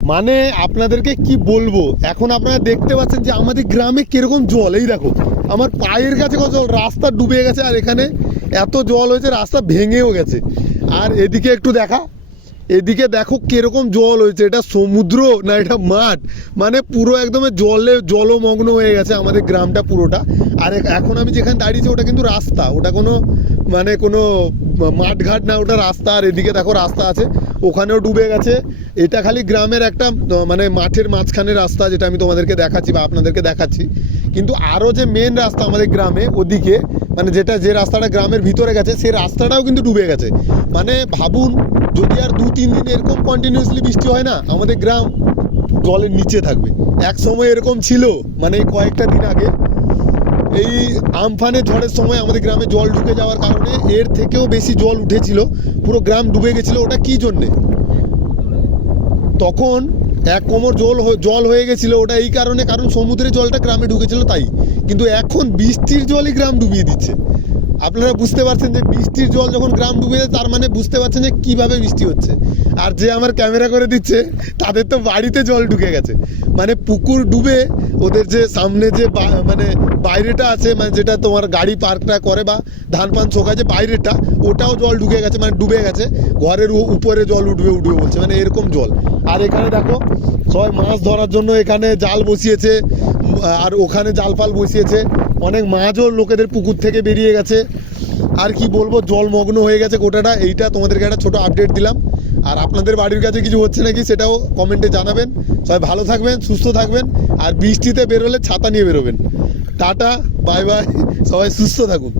মানে আপনাদেরকে কি বলবো, এখন আপনারা দেখতে পাচ্ছেন যে আমাদের গ্রামে কিরকম জল। এই দেখো আমার পায়ের কাছে কত জল, রাস্তা ডুবে গেছে, আর এখানে এত জল হয়েছে রাস্তা ভেঙেও গেছে। আর এদিকে একটু দেখা, এদিকে দেখো কিরকম জল হয়েছে। এটা সমুদ্র না এটা মাঠ, মানে পুরো একদম জলমগ্ন হয়ে গেছে আমাদের গ্রামটা পুরোটা। আর এখন আমি যেখানে দাঁড়িয়েছি ওটা কিন্তু রাস্তা, ওটা কোনো মানে কোনো মাঠঘাট না, ওটা রাস্তা। আর এদিকে দেখো রাস্তা আছে, ওখানেও ডুবে গেছে। এটা খালি গ্রামের একটা মানে মাঠের মাঝখানে রাস্তা, যেটা আমি তোমাদেরকে দেখাচ্ছি বা আপনাদেরকে দেখাচ্ছি। কিন্তু আরও যে মেন রাস্তা আমাদের গ্রামে ওদিকে, মানে যে রাস্তাটা গ্রামের ভিতরে গেছে, সেই রাস্তাটাও কিন্তু ডুবে গেছে। মানে ভাবুন, যদি আর 2-3 দিন এরকম কন্টিনিউয়াসলি বৃষ্টি হয় না, আমাদের গ্রাম জলের নিচে থাকবে। এক সময় এরকম ছিল, মানে কয়েকটা দিন আগে এই আমফানের ঝড়ের সময় আমাদের গ্রামে জল ঢুকে যাওয়ার কারণে এর থেকেও বেশি জল উঠেছিল, পুরো গ্রাম ডুবে গেছিল। ওটা কি জন্যে? তখন এক কোমর জল হয়ে গেছিল, ওটা এই কারণে, কারণ সমুদ্রের জলটা গ্রামে ঢুকেছিল তাই। কিন্তু এখন বৃষ্টির জলই গ্রাম ডুবিয়ে দিচ্ছে। আপনারা বুঝতে পারছেন যে বৃষ্টির জল যখন গ্রাম ডুবে যায়, তার মানে বুঝতে পারছেন যে কীভাবে বৃষ্টি হচ্ছে। আর যে আমার ক্যামেরা করে দিচ্ছে তাদের তো বাড়িতে জল ঢুকে গেছে। মানে পুকুর ডুবে ওদের যে সামনে যে মানে বাইরেটা আছে, মানে যেটা তোমার গাড়ি পার্কটা করে বা ধান পান শোকায় যে বাইরেটা, ওটাও জল ঢুকে গেছে, মানে ডুবে গেছে। ঘরের উপরে জল উঠবে বলছে, মানে এরকম জল। আর এখানে দেখো সবাই মাছ ধরার জন্য এখানে জাল বসিয়েছে, আর ওখানে জাল ফাল বসিয়েছে। অনেক মাছও লোকেদের পুকুর থেকে বেরিয়ে গেছে। আর কি বলবো, জলমগ্ন হয়ে গেছে গোটাটা। এইটা তোমাদেরকে একটা ছোটো আপডেট দিলাম। আর আপনাদের বাড়ির কাছে কিছু হচ্ছে নাকি সেটাও কমেন্টে জানাবেন। সবাই ভালো থাকবেন, সুস্থ থাকবেন। আর বৃষ্টিতে বেরোলে ছাতা নিয়ে বেরোবেন। টাটা, বাই বাই, সবাই সুস্থ থাকুন।